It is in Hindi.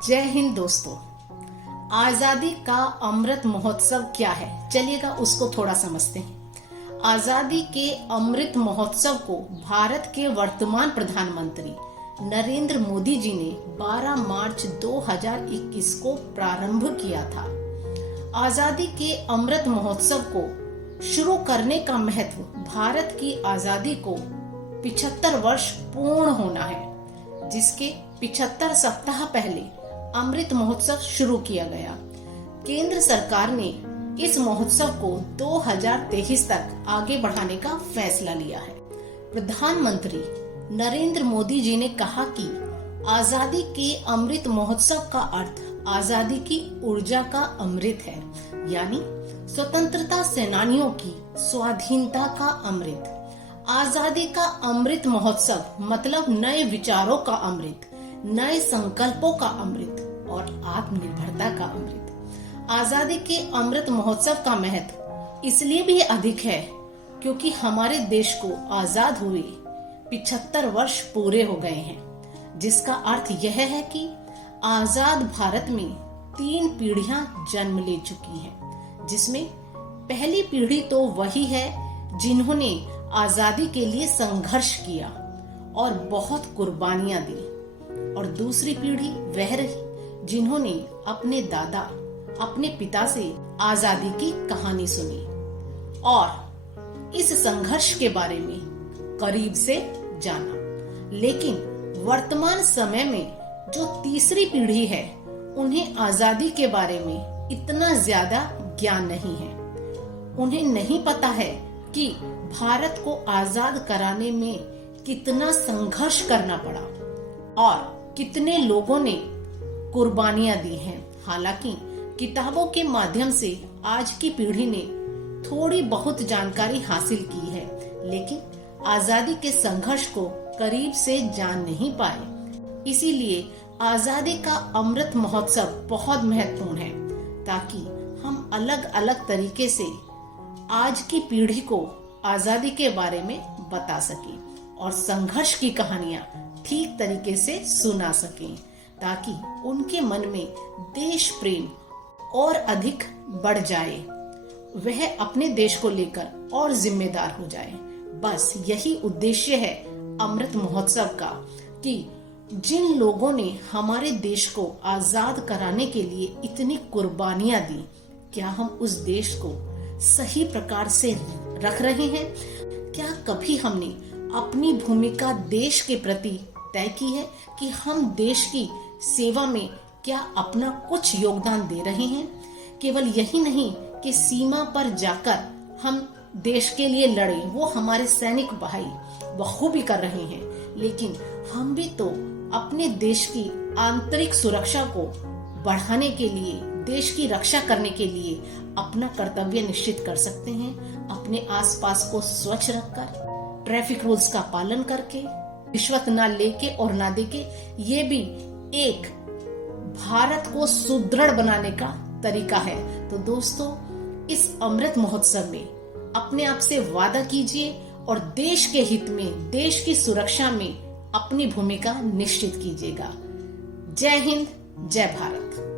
जय हिंद दोस्तों। आजादी का अमृत महोत्सव क्या है, चलिएगा उसको थोड़ा समझते हैं। आजादी के अमृत महोत्सव को भारत के वर्तमान प्रधानमंत्री नरेंद्र मोदी जी ने 12 मार्च 2021 को प्रारंभ किया था। आजादी के अमृत महोत्सव को शुरू करने का महत्व भारत की आजादी को 75 वर्ष पूर्ण होना है, जिसके 75 सप्ताह पहले अमृत महोत्सव शुरू किया गया। केंद्र सरकार ने इस महोत्सव को 2023 तक आगे बढ़ाने का फैसला लिया है। प्रधानमंत्री नरेंद्र मोदी जी ने कहा कि आजादी के अमृत महोत्सव का अर्थ आजादी की ऊर्जा का अमृत है, यानी स्वतंत्रता सेनानियों की स्वाधीनता का अमृत। आजादी का अमृत महोत्सव मतलब नए विचारों का अमृत, नए संकल्पों का अमृत और आत्मनिर्भरता का अमृत। आजादी के अमृत महोत्सव का महत्व इसलिए भी अधिक है क्योंकि हमारे देश को आजाद हुए 75 वर्ष पूरे हो गए हैं, जिसका अर्थ यह है कि आजाद भारत में 3 पीढ़ियां जन्म ले चुकी हैं, जिसमें पहली पीढ़ी तो वही है जिन्होंने आजादी के लिए संघर्ष किया और बहुत कुर्बानियां दी, और दूसरी पीढ़ी वह रही जिन्होंने अपने दादा, अपने पिता से आजादी की कहानी सुनी और इस संघर्ष के बारे में करीब से जाना। लेकिन वर्तमान समय में जो तीसरी पीढ़ी है, उन्हें आजादी के बारे में इतना ज्यादा ज्ञान नहीं है। उन्हें नहीं पता है कि भारत को आजाद कराने में कितना संघर्ष करना पड़ा और कितने लोगों ने कुर्बानियां दी हैं। हालांकि किताबों के माध्यम से आज की पीढ़ी ने थोड़ी बहुत जानकारी हासिल की है, लेकिन आजादी के संघर्ष को करीब से जान नहीं पाए। इसीलिए आजादी का अमृत महोत्सव बहुत महत्वपूर्ण है, ताकि हम अलग अलग तरीके से आज की पीढ़ी को आजादी के बारे में बता सकें और संघर्ष की कहानियां ठीक तरीके से सुना सकें, ताकि उनके मन में देश प्रेम और अधिक बढ़ जाए, वह अपने देश को लेकर और जिम्मेदार हो जाए। बस यही उद्देश्य है अमृत महोत्सव का कि जिन लोगों ने हमारे देश को आजाद कराने के लिए इतनी कुर्बानियां दी, क्या हम उस देश को सही प्रकार से रख रहे हैं? क्या कभी हमने अपनी भूमिका देश के प्रति तय की है कि हम देश की सेवा में क्या अपना कुछ योगदान दे रहे हैं? केवल यही नहीं कि सीमा पर जाकर हम देश के लिए लड़े, वो हमारे सैनिक भाई बखूबी कर रहे हैं, लेकिन हम भी तो अपने देश की आंतरिक सुरक्षा को बढ़ाने के लिए, देश की रक्षा करने के लिए अपना कर्तव्य निश्चित कर सकते हैं। अपने आसपास को स्वच्छ रखकर, ट्रैफिक रूल्स का पालन करके, रिश्वत ना लेके और ना देके, ये भी एक भारत को सुदृढ़ बनाने का तरीका है। तो दोस्तों, इस अमृत महोत्सव में अपने आप से वादा कीजिए और देश के हित में, देश की सुरक्षा में अपनी भूमिका निश्चित कीजिएगा। जय हिंद, जय भारत।